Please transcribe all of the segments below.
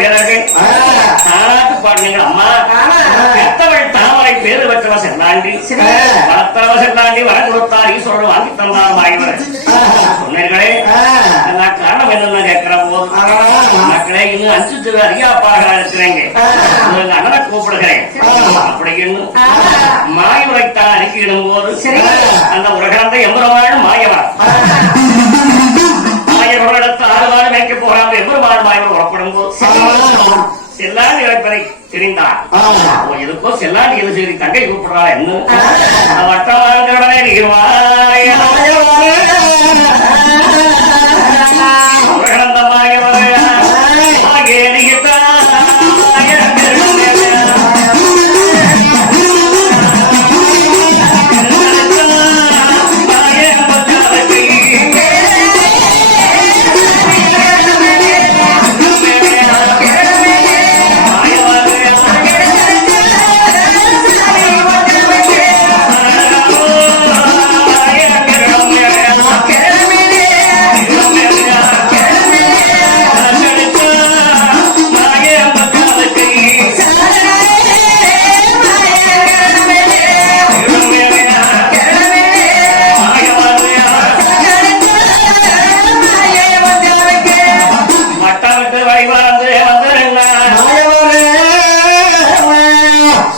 வீரர்கள் தாராட்டு பாடினீங்க அம்மா. பேரு வச்சவ செல்லாண்டி. வளர்த்தவ செல்லாண்டி வர கொடுத்தார் ஈஸ்வரோடு வாங்கி தந்தார் காரணம் என்னன்னு கேட்கிறப்போ மக்களே இன்னும் அஞ்சு திரு அரியாப்பாக இருக்கிறேங்க. உங்க அப்படின்னு மாயவரைத்தான் அறிக்கையிடும் போது அந்த உலகத்தை எம்பரமான மாயவர். எம்பெருமாள் மாயவர் புறப்படும் போது செல்லாண்டி இழைப்பதை தெரிந்தார். எதுக்கோ செல்லாண்டி எழுதி தங்கை கூப்பிடுறா என்ன வட்டவாங்கிறவனே நீர்வாய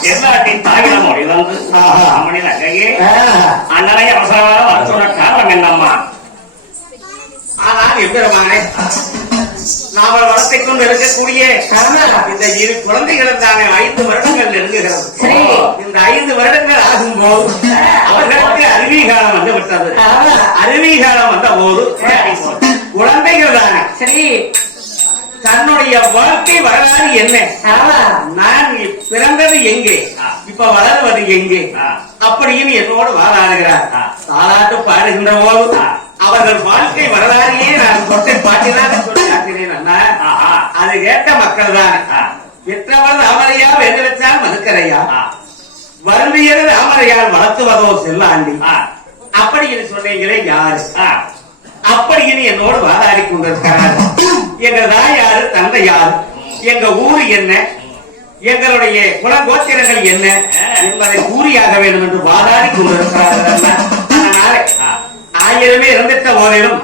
எல்லாத்தையும் தாயிடம் வந்து அம்மணி நகையே அண்ணனை அவசரமாக வர சொன்ன காரணம் என்னம்மா ஆனால் எம்பெருமானே நாமல் வளர்த்துக் கொண்டு இருக்கக்கூடிய இந்த இரு குழந்தைகளும் தானே ஐந்து வருடங்கள் நெருங்குகிறது. இந்த ஐந்து வருடங்கள் ஆகும்போது அவர்களுக்கு அருவிகாலம் வந்து விட்டது ஆமா. அருவிகாலம் வந்த போது குழந்தைகள் தானே சரி தன்னுடைய வாழ்க்கை வரலாறு என்ன நான் பிறந்தது எங்கே இப்ப வளர்வது எங்கே. அப்படின்னு என்னோடு வாழாடுகிறார் ஆ. தாலாட்டு பாடுகின்ற போது. அவர்கள் வாழ்க்கை வரலாறையே நான் தொட்டை பாட்டிலாக சொல்லி காட்டினேன் அண்ணா. அது கேட்ட மக்கள் தான். பெற்றவர் ராமரையா வென்று வச்சால் மதுக்கரையா ஆ. வருவியது ராமரையால் வளர்த்துவதோ செல்லாண்டி ஆ. அப்படின்னு சொன்னீங்களே யாரு. அப்படின்னு என்னோடு வாதாடி கொண்டிருக்கிறார் எங்க தாயாரு தந்தை யாரு எங்க ஊரு என்ன எங்களுடைய குலகோத்திரங்கள் என்ன என்பதை கூறியாக வேண்டும் என்று வாதாடி கொண்டிருக்கிறார்கள். ஆயிரமே இருந்திட்ட போதிலும்.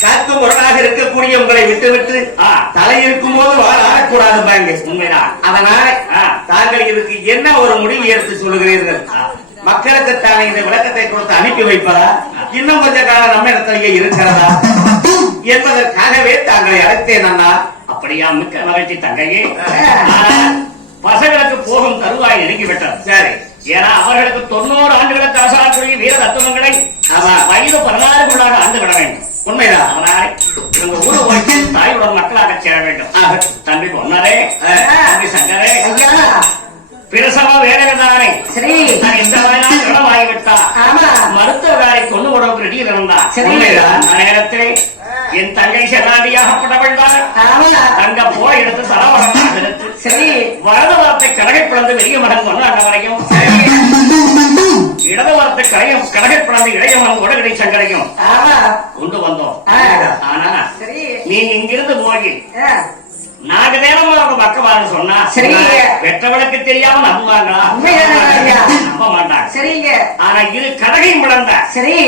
காக்கும் முரணாக இருக்கக்கூடிய உங்களை விட்டுவிட்டு ஆ. தலை இருக்கும் போது வாழாடக்கூடாது பாங்க உண்மைதான் அதனால. தாங்கள் இதுக்கு என்ன ஒரு முடிவு எடுத்து சொல்லுகிறீர்கள். மக்களுக்கு தானே இந்த விளக்கத்தை கொடுத்து அனுப்பி வைப்பதா? இன்னும் கொஞ்ச காலம் நம்ம இடத்திலேயே இருக்கிறதா? என்பதற்காகவே தாங்களை அழைத்தேன் அண்ணா. அப்படியா மிக்க மகிழ்ச்சி தங்கையே. பசங்களுக்கு போகும் தருவாய் நெருங்கிவிட்டது. சரி. ஏன்னா அவர்களுக்கு தொண்ணூறு ஆண்டுகளுக்கு அரசாக்கூடிய வீர தத்துவங்களை. வயது பதினாறுக்குள்ளாக ஆண்டு விட வேண்டும். உண்மைதான். அதனால் இவங்க ஊரு போய் தாயுடன் மக்களாக சேர வேண்டும். தம்பி பொன்னரே. தம்பி சங்கரே பிரசவ வேதனைதானே சரி. நேரத்திலே என் தங்கை செல்லாண்டியாகப்பட்டவள் தான். ஆமா தங்க போய் எடுத்து எடுத்து. சரி. வலது வாரத்தை கடகை பிளந்து வெளிய மகன் கொண்டு அண்ண வரைக்கும் இடது வாரத்தை கடையும் கடகை பிளந்து இளைய மகன் உடகடை சங்கரையும். ஆமா. கொண்டு வந்தோம். ஆனா சரி. நீங்க இங்கிருந்து போய் நாங்க நேரமா அவங்க பக்கவான்னு சொன்னா சரி. பெற்றவளுக்கு தெரியாம நம்புவாங்களா? நம்ப மாட்டாங்க. சரிங்க. ஆனா இது கடகையும் பிளந்த சரி.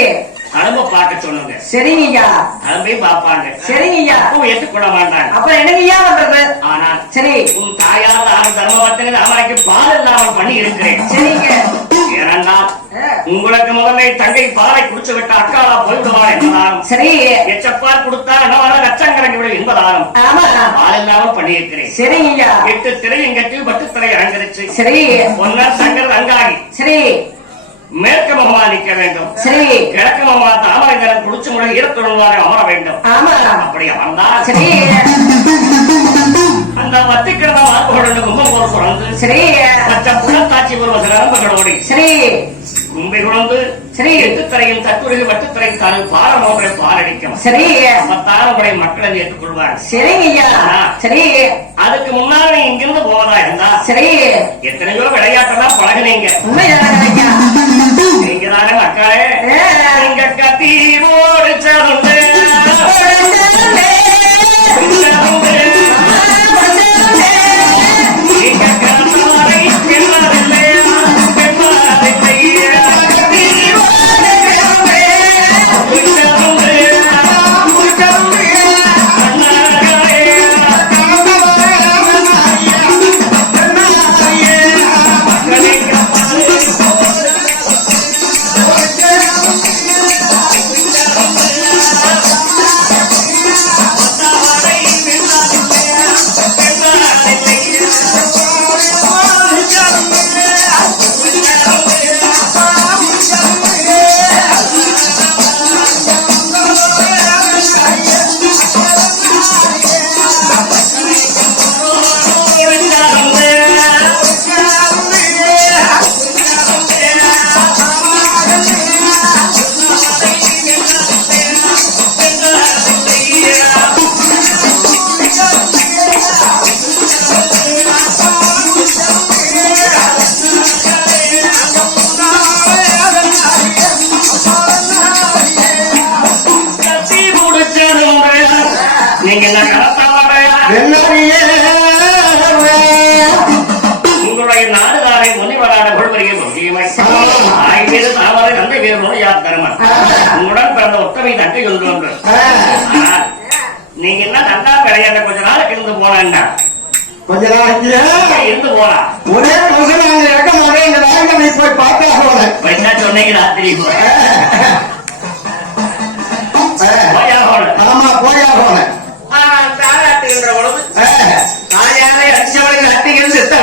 கரும்பு பார்க்க சொன்னது சரிங்கய்யா. கரும்பையும் பார்ப்பாங்க சரிங்கய்யா. அப்பவும் ஏற்றுக்கொள்ள மாட்டாங்க. அப்புறம் என்னங்கய்யா பண்றது? ஆனால் சரி. உன் தாயார் ஆறு தர்மவர்த்தனை ராமரைக்கு பால் இல்லாமல் பண்ணி இருக்கிறேன். சரிங்க. ஏனென்றால் உங்களுக்கு முதல்ல தங்கை பாலை குடிச்சு விட்ட அக்காலா போய்விடுவார் என்பதாலும் சரி. எச்சப்பால் கொடுத்தா என்னவான லட்சம் கணக்கு விடும் என்பதாலும் ஆமா பால் இல்லாமல் பண்ணியிருக்கிறேன். சரிங்கய்யா. எட்டு திரையும் கட்டி பட்டு திரை அலங்கரிச்சு சரி. பொன்னர் சங்கர் அங்காகி சரி. மேற்கு நிற்க வேண்டும். சரி. கிழக்கு முகமா தாமரைங்கரன் குடிச்சு முறை ஈரத்துடன் அமர வேண்டும். ஆமா அப்படி அமர்ந்தால் சரி. அந்த வத்திக்கிழமை மார்புகளுடன் கும்பம் போல் சுரந்து சரி. மற்ற புலத்தாட்சி ஒருவர் சில நரம்புகளோடு சரி. கும்பை குழந்து சரி. எட்டுத்தரையும் தட்டுரையில் வட்டுத்தரையும் தானு பாரம் ஒன்றை பாலடிக்கும் சரி. தாரமுறை மக்களை ஏற்றுக்கொள்வார். சரிங்கய்யா சரி. அதுக்கு முன்னால் நீ இங்கிருந்து போவதா இருந்தா சரி. எத்தனையோ விளையாட்டெல்லாம் பழகுனீங்க. உண்மைதானே ஐயா நீங்க தானே மக்களே ஆ. நீங்க நீங்க என்ன உங்களுடைய நாடுதாரை முனிவரான கொள்வரையை தாய் பேரு தாமரை தந்தை பேரு நோயார் தருமன் உங்களுடன் பிறந்த ஒத்தமை தட்டை நீங்க என்ன நல்லா விளையாட கொஞ்ச நாளைக்கு இருந்து போனா கொஞ்ச நாளைக்கு இருந்து போனா ஒரே வருஷம் நாங்க இருக்க மாட்டேன். இந்த நாயகன் நீ போய் பார்த்தா போனேன் என்ன சொன்னீங்க ராத்திரி?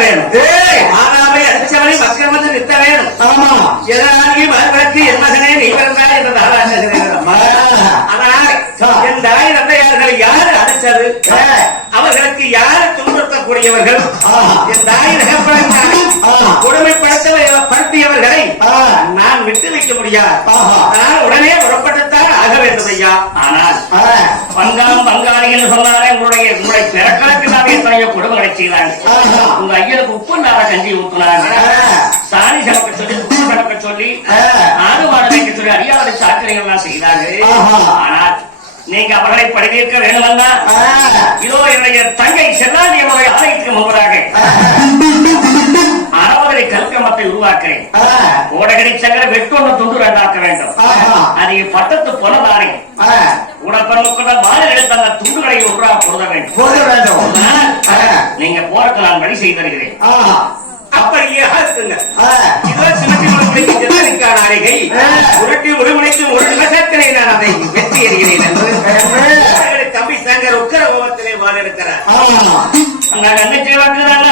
வேணும் மாதாவை அடிச்சவனை மக்கள் வந்து நிறுத்த வேணும் ஆமா எதனாகி என் மகனே நீ பிறந்தாய் என்று தாராட்டுகிறேன் அம்மா. ஆனால் என் தாய் தந்தையார்களை யார் அடித்தது அவர்களுக்கு யார் துன்புறுத்தக்கூடியவர்கள். என் தாய் நகப்படைத்தார் ஆஹா. கொடுமைப்படுத்த படுத்தியவர்களை. நான் விட்டு வைக்க முடியாது. அதனால் உடனே புறப்பட்டுத்தான் ஆக வேண்டும் ஐயா ஆனால் பங்காம் பங்காளி என்று சொன்னாலே உங்களுடைய உங்களுடைய பிறக்கலக்கு கொடுமைகளை செய்தாங்க ஆஹா. உங்க ஐயனுக்கு உப்பு நார கஞ்சி ஊத்துனாங்க சாணி சமக்க சொல்லி உப்பு சமக்க சொல்லி. ஆடு மாடு வைக்க சொல்லி அறியாத சாக்கரைகள் எல்லாம் செய்தாங்க. ஆனால் நீங்க அவர்களை வேண்டுமன்னா ஆ, இதோ என்னுடைய தங்கை செல்லாண்டி என்னுடைய ஆலயத்துக்கு முன்பதாக அறவதரை கல்கமத்தை உருவாக்குறேன். ஆ, கோடகடி சங்கர வெட்டொன்று துண்டு ரெண்டாக்க வேண்டும். அதை பட்டத்து பொனதானே ஆ, உடற்பரமுக்குள்ள மாலை எடுத்த அந்த துண்டுகளை ஒன்றாக பொருத வேண்டும். நீங்க போறதுக்கு நான் வழி செய்து தருகிறேன். அப்படியே உருட்டி ஒரு நிமிஷத்திலே நான் அதை வெற்றி எறிகிறேன். என்று தம்பி சங்கர் உக்கர கோபத்திலே வாழ இருக்கிறார் ஆமா. அந்த கண்ணச்சி வாக்குறாங்க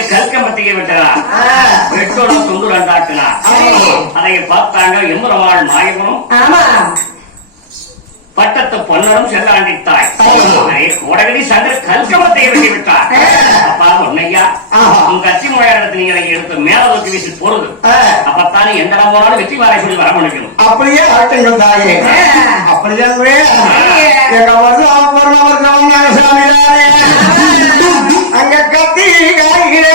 அறுபதரை கல்கம்பத்தியை விட்டுறார் ஆ, பெற்றோட துண்டு ரெண்டாக்கினார் அதை பார்த்தாங்க எம்பெருமாள் மாயவனும் ஆமா. பட்டத்து பொன்னரும் செல்லாண்டித்தாய். கோடகடி சங்கர் கல்கமத்தை வெட்டி விட்டார். அப்பா உன்னையா. உன் கட்சி முறையாடத்தை நீங்க எடுத்து மேல தூக்கி வீசி போறது அப்பத்தானே எந்த இடம் போனாலும் வெற்றி வாரை சொல்லி வர முடிக்கணும் அப்படியே ஆட்டுங்கள் தாயே. அப்படியே எங்க வருஷம் வருஷம் வருஷம் நாகசாமி தானே அங்க கத்தி காய்கிறே